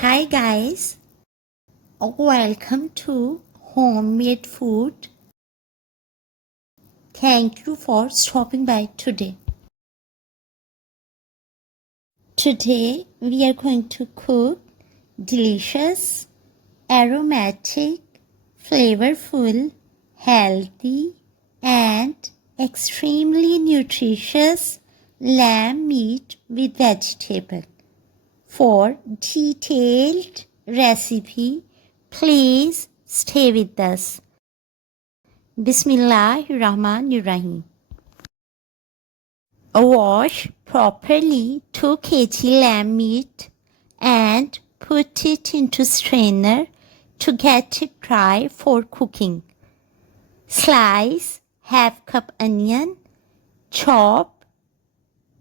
Hi guys, welcome to Homemade Food. Thank you for stopping by today. Today we are going to cook delicious, aromatic, flavorful, healthy and extremely nutritious lamb meat with vegetable. For detailed recipe, please stay with us. Bismillahirrahmanirrahim. Wash properly 2 kg lamb meat and put it into strainer to get it dry for cooking. Slice half cup onion, chop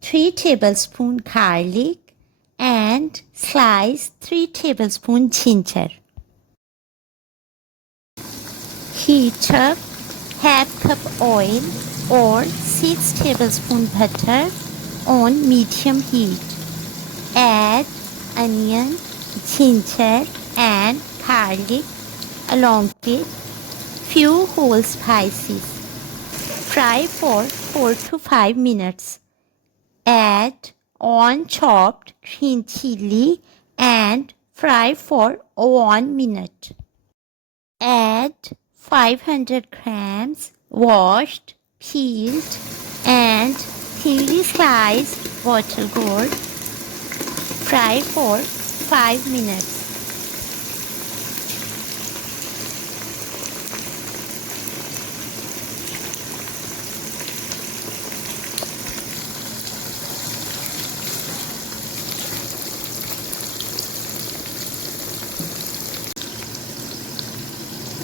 3 tablespoon garlic and slice 3 tablespoon ginger. Heat up half cup oil or 6 tablespoon butter on medium heat. Add onion, ginger and garlic along with few whole spices. Fry for 4 to 5 minutes. Add unchopped green chili and fry for 1 minute. Add 500 grams washed, peeled and thinly sliced bottle gourd. Fry for 5 minutes.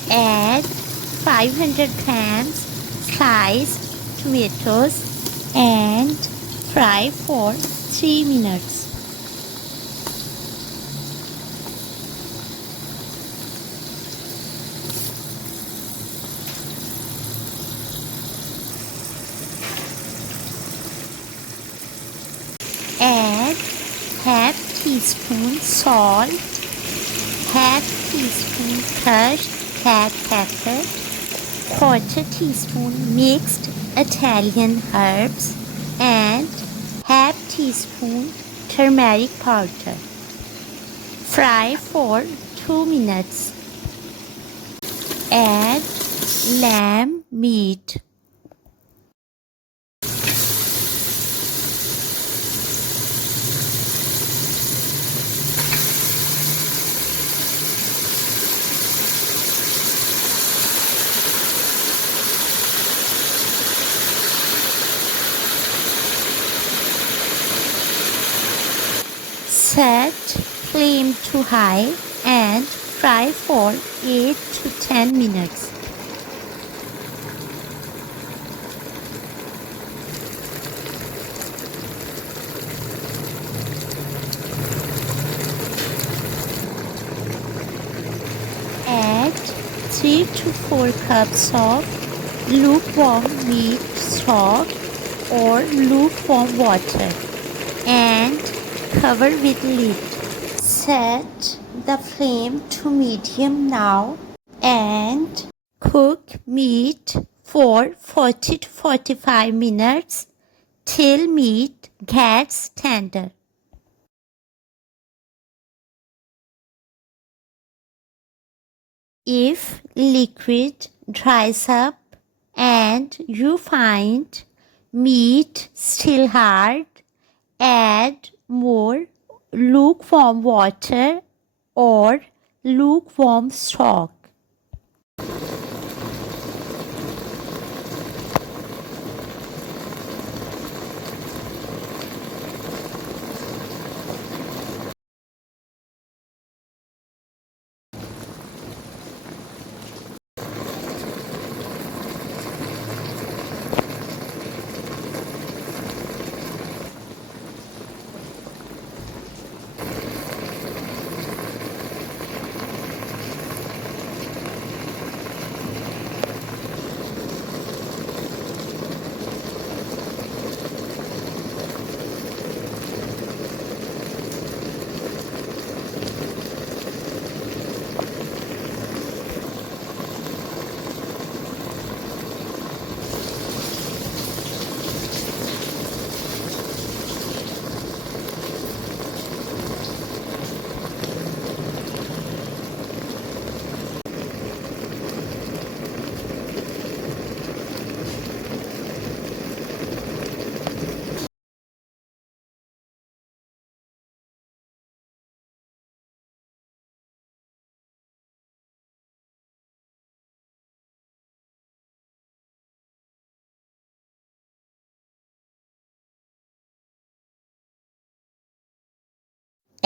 Add 500 grams sliced tomatoes and fry for 3 minutes. Add half teaspoon salt, half teaspoon crushed black pepper, quarter teaspoon mixed Italian herbs and half teaspoon turmeric powder. Fry for 2 minutes. Add lamb meat. Set flame to high and fry for 8 to 10 minutes. Add 3 to 4 cups of lukewarm meat stock or lukewarm water and cover with lid. Set the flame to medium now and cook meat for 40 to 45 minutes till meat gets tender. If liquid dries up and you find meat still hard, add more lukewarm water or lukewarm stock.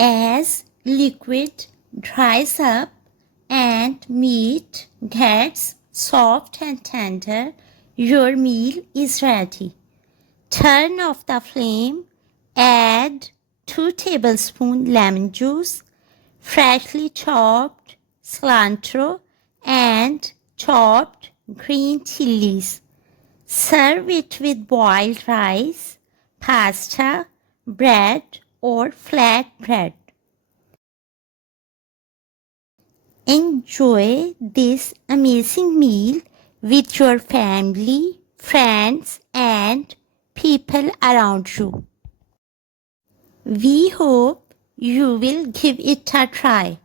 As liquid dries up and meat gets soft and tender, your meal is ready. Turn off the flame, add 2 tablespoons lemon juice, freshly chopped cilantro and chopped green chilies. Serve it with boiled rice, pasta, bread or flat bread. Enjoy this amazing meal with your family, friends and people around you. We hope you will give it a try.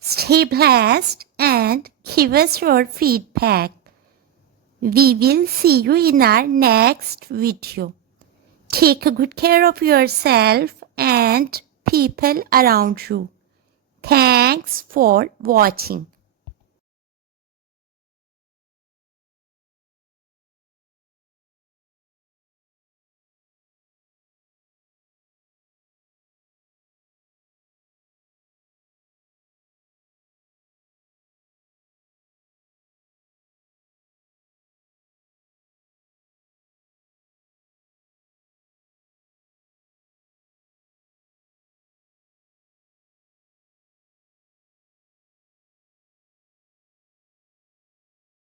Stay blessed and give us your feedback. We will see you in our next video. Take good care of yourself and people around you. Thanks for watching.